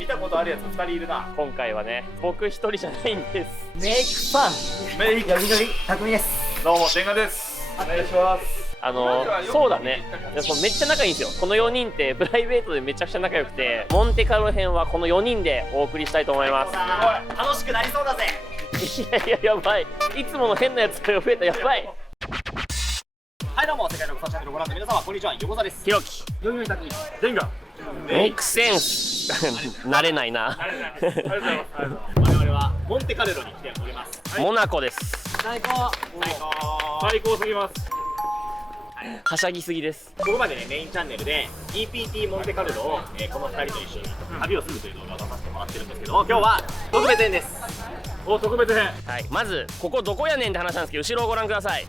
見たことあるやつ2人いるな。今回はね、僕一人じゃないんです。メイクファンメイクよりどりたくみです。どうも天下です。お願いします。そうだね。いやそうめっちゃ仲いいんですよ。この4人ってプライベートでめちゃくちゃ仲良くて、モンテカルロ編はこの4人でお送りしたいと思います。楽しくなりそうだぜ。いややばい。いつもの変なやつが増えた。やばい。はい、どうも世界の草チャンネルをご覧の皆様、こんにちは。横澤です。ひろき。よりどりたくみ。天下。メイクセンス。慣れないな。ありがとうございます。我々はモンテカルロに来ております。モナコです。最高。最高すぎます。はしゃぎすぎです。ここまでね、メインチャンネルで EPT モンテカルロを、この2人と一緒に旅をするという動画を出させてもらってるんですけど、今日は特別編です。お、特別編。はい、まずここどこやねんって話なんですけど、後ろをご覧ください。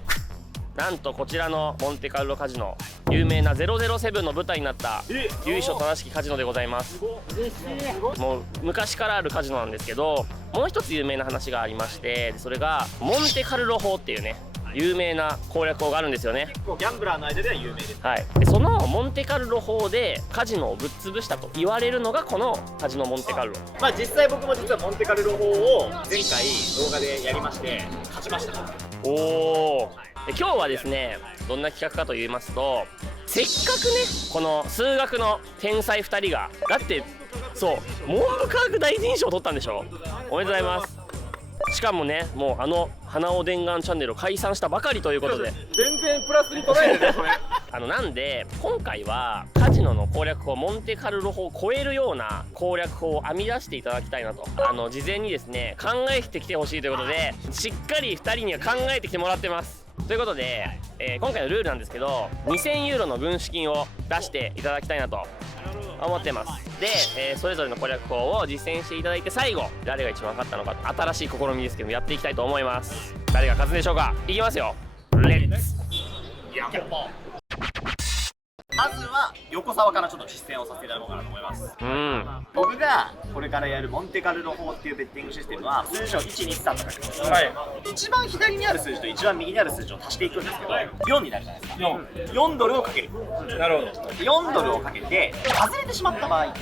なんとこちらのモンテカルロカジノ、有名な007の舞台になった由緒正しきカジノでございます。もう昔からあるカジノなんですけど、もう一つ有名な話がありまして、それがモンテカルロ法っていうね、有名な攻略法があるんですよね。ギャンブラーの間では有名です。はい、でそのモンテカルロ法でカジノをぶっ潰したと言われるのがこのカジノモンテカルロ。まあ実際僕も実はモンテカルロ法を前回動画でやりまして勝ちました。おお。で今日はですね、どんな企画かと言いますと、せっかくねこの数学の天才2人が、だってそう文部科学大臣賞を取ったんでしょ。おめでとうございます。しかもね、もう花尾伝願チャンネルを解散したばかりということで全然プラスに捉えるね、それ。なんで今回はカジノの攻略法、モンテカルロ法を超えるような攻略法を編み出していただきたいなと、事前にですね考えてきてほしいということで、しっかり2人には考えてきてもらってます。ということで、今回のルールなんですけど、2000ユーロの軍資金を出していただきたいなと思ってます。で、それぞれの攻略法を実践していただいて、最後誰が一番勝ったのか、新しい試みですけどやっていきたいと思います。誰が勝つでしょうか。いきますよ、レッツ。まずは横澤からちょっと実践をさせていただこうかなと思います。僕がこれからやるモンテカルロ法っていうベッティングシステムは、数字を123と書きます。はい。一番左にある数字と一番右にある数字を足していくんですけど、4になるじゃないですか。4ドルをかける。なるほど。4ドルをかけて外れてしまった場合、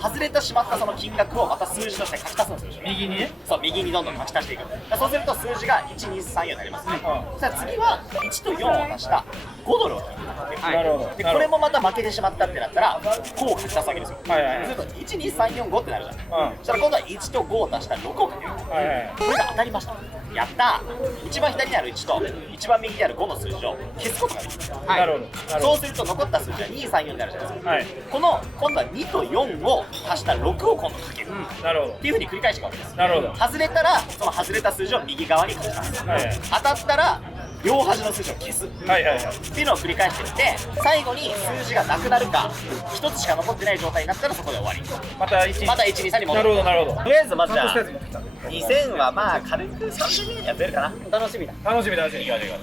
外れてしまったその金額をまた数字として書き足すんですよ。右にね。そう、右にどんどん書き足していく。そうすると数字が123になりますね。じゃあ次は1と4を足した5ドルを引いていく。なるほど。でこれもまた負けてしまったってなったら、こう書き足すわけですよ。はいはいはい。そうすると1、2、3、4、5ってなるじゃん。そしたら今度は1と5を足した6をかける。はいはい。これが当たりました。やったー。一番左にある1と一番右にある5の数字を消すことができる。なるほど。そうすると残った数字は2、3、4になるじゃないですか。はい。この今度は2と4を足した6を今度かける。なるほど。っていう風に繰り返していくわけです。なるほど。外れたらその外れた数字を右側に書きます。当たったら両端の数字を消す。はいはいはい。っていうのを繰り返していって、最後に数字がなくなるか1つしか残ってない状態になったらそこで終わり。また1、1、2、3に戻る。なるほどなるほど。とりあえずまずじゃあちゃんとしたやつ持ってきたんで。 2000はまあ軽く30人やってるかな。楽しみだ。楽しみ楽しみ。いいわいいわ。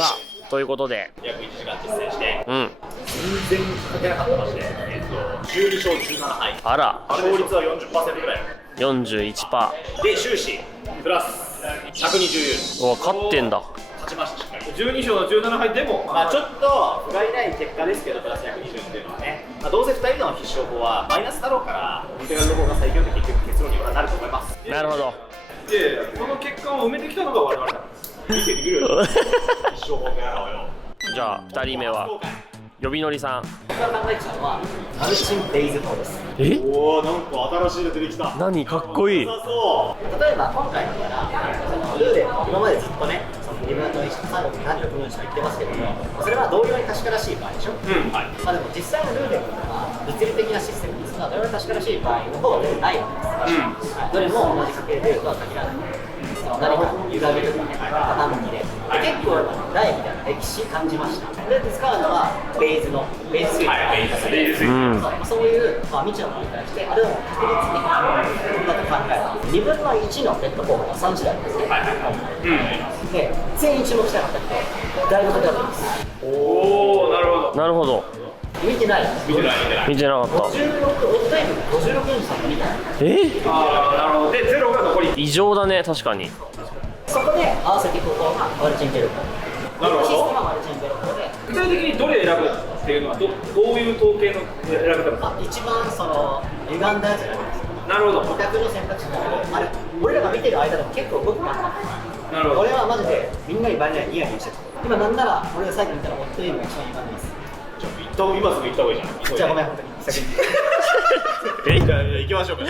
さあということで約1時間実践して、うん、全然勝てなかったまして、12勝17敗。あら勝率は 40% ぐらい。41%で、終始、プラス120。うわ勝ってんだ。勝ちました、しっかり。12勝の17敗でも、まあちょっと不甲斐ない結果ですけど、プラス120っていうのはね、まあ、どうせ2人の必勝法はマイナスだろうから、モンテカルロ法が最強って結局結論にはなると思います。なるほど。で、この結果を埋めてきたのが我々なんです。見せてくれよ。必勝法ってやろうよ。じゃあ2人目は呼びのりさん。僕が考えてたのはマルチンベイズ法です。えおお、なんか新しいの出てきた。何かっこいい。そう例えば今回だったらルーレン今までずっとねその2分の1、3分何6分しか言ってますけども、それは同僚に確からしい場合でしょ。はい。まあでも実際のルーレンは物理的なシステムですが、同僚に確からしい場合の方でないわけです。はい、どれも同じ家系で出るとは限らない。何か歪みとかね、傾きで、結構第2弾歴史感じました。で使うのはベーススイッチ、そういう、まあ、未知のものに対してあれを確率的なものだと考えた2分の1のレッドボールが3時台ですね。で全員注目したかったけどだいぶ偏ってます。おお、なるほど。なるほど。見てない見てなかった。56、オッドタイム56人さんが見た。ああ、なるほど。で、ゼロが残り。異常だね確かに。そこで合わせていく方がマルチンベルコ。なるほど。システムはマルチンベルコで、具体的にどれ選ぶっていうのはどういう統計の選び方ですか。一番その歪んだやつじゃないですか。なるほど。二択の選択肢だけど、あれ俺らが見てる間でも結構動くから。なるほど。俺はマジでみんなにバレないニヤニヤしてる。今なんなら俺が最後見たらオッドエイムが一番歪んでます。今すぐ行った方がいいじゃん。じゃあごめん本当に先に。じゃあ行きましょうか。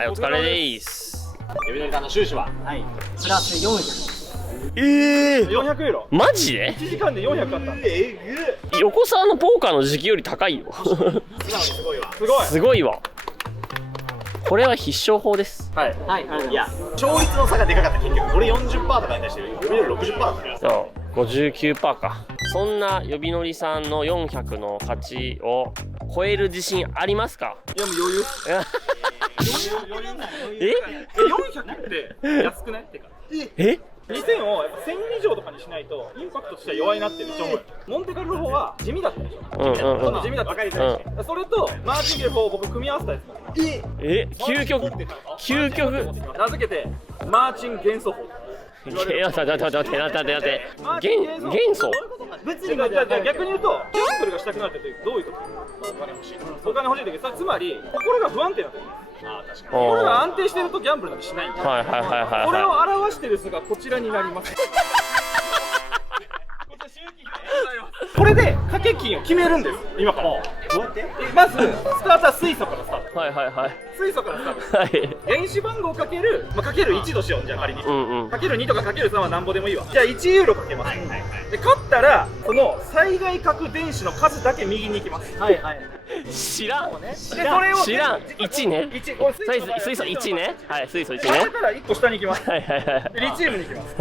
はい、お疲れでーす。呼びのりさんの収支ははいプラス400。400ユーロマジで1時間で400あったんで横澤のポーカーの時期より高いよ。素直にすごいわ。すごいすごいわ。これは必勝法です。はいはいいや勝率の差がでかかった。結局俺 40% とかに対して呼びのり 60% だったから。そう、59%か。そんな呼びのりさんの400の勝ちを超える自信ありますか？いやもう余裕え400って安くないってかえ2000をやっぱ1000以上とかにしないとインパクトとしては弱いなってめっちゃ思う。モンテカルロの方は地味だったでしょ。うんうんちょっうんと地味だった。分かりづらいしそれとマーチンゲル4を僕組み合わせたやつ究極名付けてマーチン元素法。いや待って元素物理が逆に言うとギャンブルがしたくなるってどういうこと？お金欲しい。お金欲しいんだけどつまり心が不安定な時。ああ確かに。心が安定してるとギャンブルなんてしないんだ。はいはいはいはいこれをは表してる図がこちらになります。これで掛け金を決めるんです今から。どうやって？まずスタートは水素からスタート。いはいはいはい水素からスタート。はい原子番号かける、かける1としよう。じゃあ仮にうんうんかける2とかかける3はなんぼでもいいわ。じゃあ1ユーロかけます。で勝ったらその最外角電子の数だけ右に行きます。はいはい知らんでそれを知らん1ね1これ水素1ねはい水素1かけねたら1個下に行きます。はいはいはいでリチウムに行きます。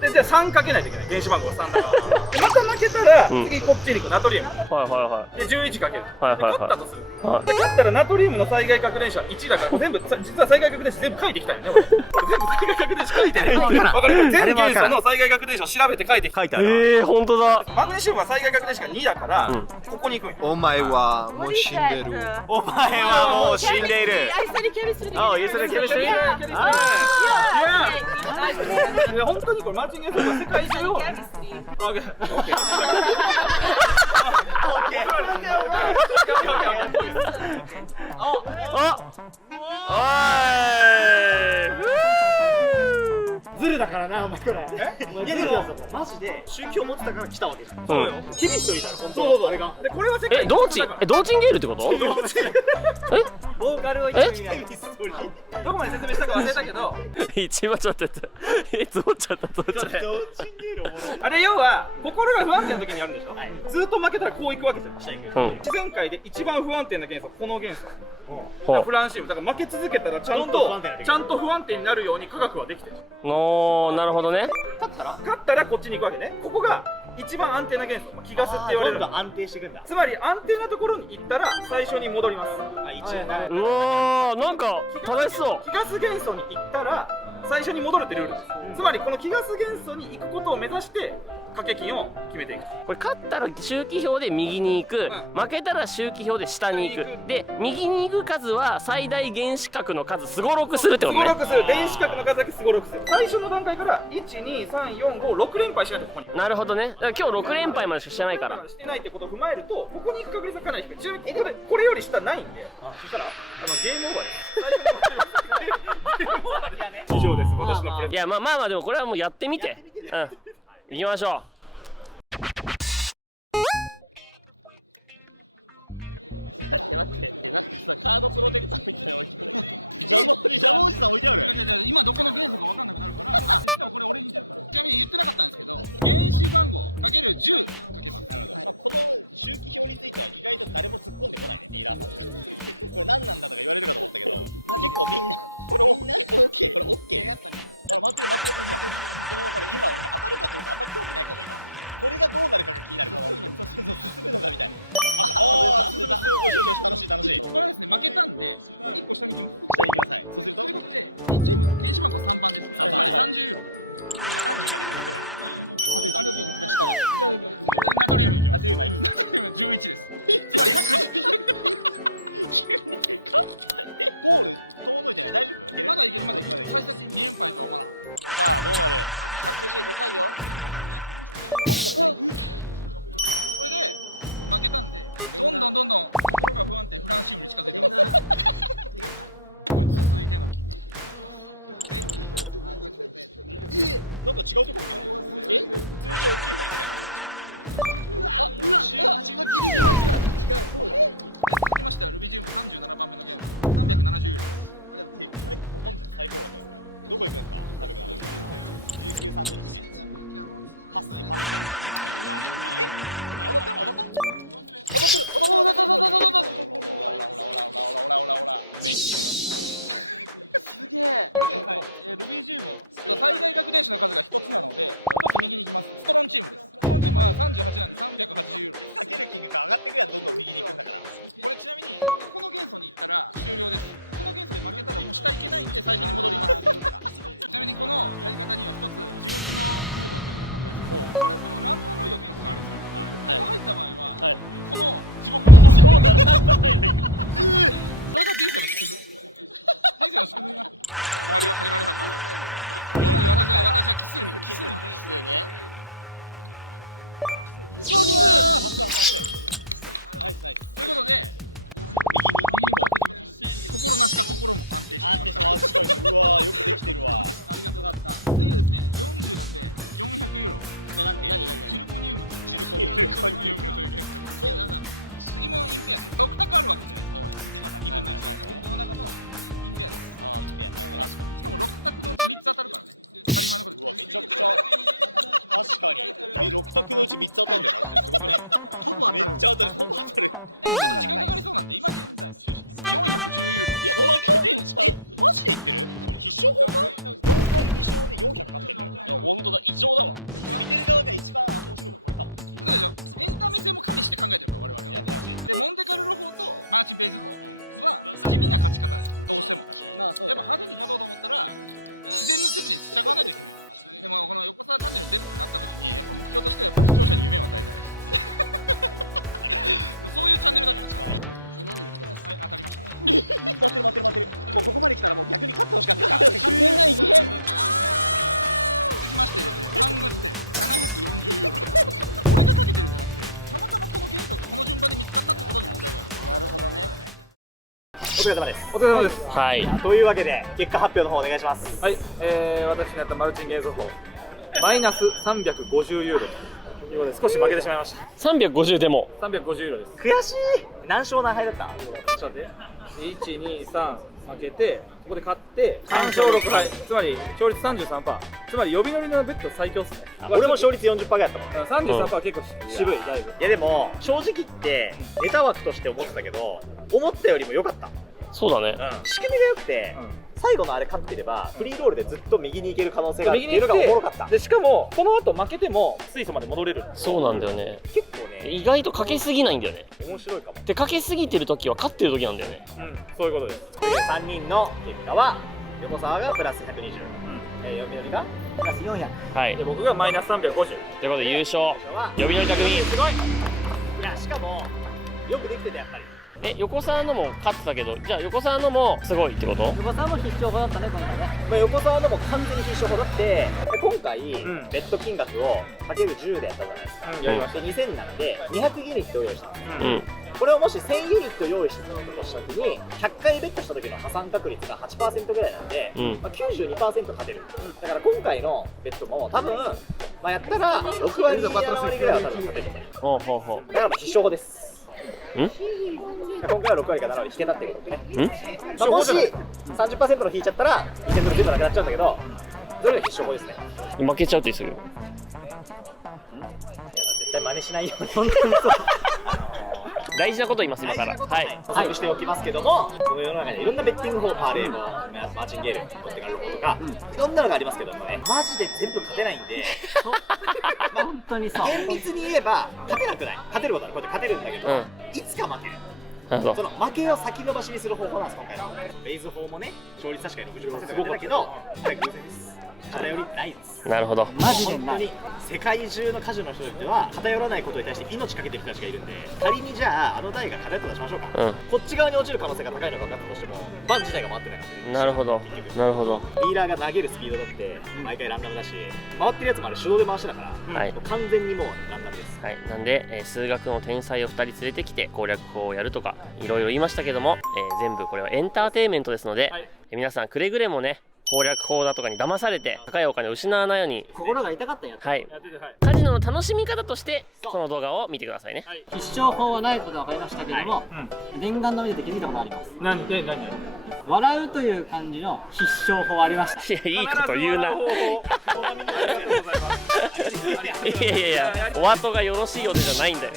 でじゃあ3かけないといけない。原子番号が3だからでまた負けたらうん次こっちに行くナトリウムはいはで11かける。はいはいはいで勝ったとする。いはいで勝ったらナトリウムの最外角電子は1だから全部実は最外角電子全部書いてきたよね。俺全部最外角電子書いてる。わかる？全元素の最外角電子を調べて書いてきた。書いてある。本当だマグネシウムは最外角電子が2だから、うんここに行くんよ。お前はもう死んでる。お前はもう死んでいる。ああ、ユースでケミストリー。いや本当にこれマーチングエフェクトは世界中を。オッケー。ズルだからなお前これ。いやでもマジで宗教持ってたから来たわけじゃん。そうよキリストリーだろ本当。そうあれが。でこれは世界同チンゲールってことボーカルを言ってみないどこまで説明したか忘れたけど、一番ちょっとやったどうちゃったあれ要は心が不安定な時にやるんでしょ。ずっと負けたらこういくわけじゃん。うん自然界で一番不安定な元素この元素。ほうフランシウムだから負け続けたらちゃんどんどん不安定になってくるとちゃんと不安定になるように科学はできてる。おーなるほどね勝ったらこっちに行くわけね。ここが一番安定な元素、気ガスって言われる。どんどん安定していくんだ。つまり安定なところに行ったら最初に戻ります。あ、一応。うわーなんか正しそう気ガス元素に行ったら最初に戻るってルールです。つまりこの気ガス元素に行くことを目指して掛け金を決めていく。これ勝ったら周期表で右に行く、負けたら周期表で下に行くで右に行く数は最大原子核の数すごろくするってことねすごろくする。電子核の数だけすごろくする。最初の段階から12345連敗しないとここに行く。なるほどねだから今日6連敗までしかしてないからしてないってことを踏まえるとここに行く確率はかなり低い。ちなみにこれより下ないんで、そしたらゲームオーバーです。ゲームオーバーです。以上です。私のプレゼン。いやまあでもこれはもうやってみてうん行きましょお疲れ様です。お疲れ様です。はいというわけで結果発表の方お願いします。はい、私のやったマルチンゲーゾ法マイナス350ユーロということで少し負けてしまいました。350でも350ユーロです。悔しい。何勝何敗だった？ちょっと待って、1、2、3負けて、ここで勝って3勝6敗、つまり勝率 33%、つまり呼び乗りのベッド最強っすね。俺も勝率 40% ぐらいだったもん。 33%は結構渋い、だいぶ。いやでも正直言ってネタ枠として思ってたけど思ったよりも良かった。そうだね。仕組みが良くて、最後のあれ勝ってればフリーロールでずっと右に行ける可能性があるっていうのがおもろかった。でしかもこの後負けても水素まで戻れる。そうなんだよね。結構ね意外とかけすぎないんだよね。面白いかも。でかけすぎてる時は勝ってる時なんだよね。そういうことです。という3人の結果は横澤がプラス120、呼び乗りがプラス400はい。で僕がマイナス350。ということで優勝は呼び乗り匠。すごい。いやしかもよくできてたやっぱり。横澤のも勝ってたけど、じゃあ横澤のもすごいってこと？横澤も必勝法だったね、今回ね。横澤のも完全に必勝法だって、今回、ベッド金額をかける10でやったじゃないですか。やりました。で2000なので200ユニットを用意したんですよ。うん。これをもし1000ユニット用意してたとした時に100回ベットした時の破産確率が 8% ぐらいなんで、92% 勝てる。だから今回のベッドも多分、やったら6割7割ぐらいは多分勝てる。ほうほうほだから必勝法です。ん？今回は6割か7割引けたってことでね。ん？もし 30% の引いちゃったら2000ドル全部なくなっちゃうんだけど、それが必勝法ですね。負けちゃうって言ってた絶対真似しないように。本当にそう。大事なこと言います今から。はい補足しておきますけども、この世の中にいろんなベッティング法、パーレード、マーチンゲール、モンテカルロとか、いろんなのがありますけどもね、マジで全部勝てないんで、本当にそう。厳密に言えば勝てなくない。勝てることはこうやって勝てるんだけど、いつか負ける。なるほど。その負けを先延ばしにする方法なんです今回の。レイズ法もね、勝率確かに 60% だけど、これ偶然です。偏りないです。なるほど。マジで本当に世界中のカジノの人にとっては偏らないことに対して命かけてる人たちがいるんで、仮にじゃあ台が偏ったとしましょうか、こっち側に落ちる可能性が高いのが分かったとしてもバン自体が回ってないからね。なるほど。なるほど。ディーラーが投げるスピードだって毎回ランダムだし、回ってるやつもあれ手動で回してだから、はいもう完全にもうランダムです。はい。なんで、数学の天才を2人連れてきて攻略法をやるとかいろいろ言いましたけども、全部これはエンターテインメントですので、皆さんくれぐれもね攻略法だとかに騙されて高いお金を失わないように、心が痛かったんやつ。はい、カジノの楽しみ方としてこの動画を見てくださいね。必勝法はないことが分かりましたけども、念願の目で気づいたことがあります。何笑うという感じの必勝法ありました。いやいいこと言うな。いやいやいや、お後がよろしいようでじゃないんだよ。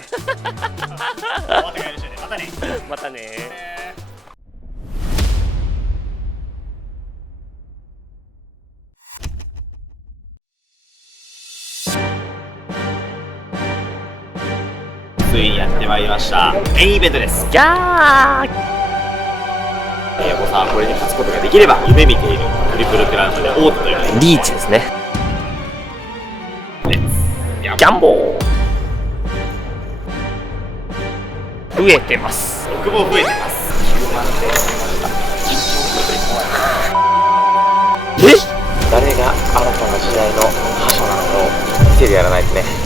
またね。またね。ついにやってまいりましたメインイベントです。ギャー。横澤これに勝つことができれば夢見ているトリプルクラウンまで王手というリーチですね。ギャンボー増えてます。僕も増えてます。え？誰が新たな時代の覇者なのかを見せてやらないとね。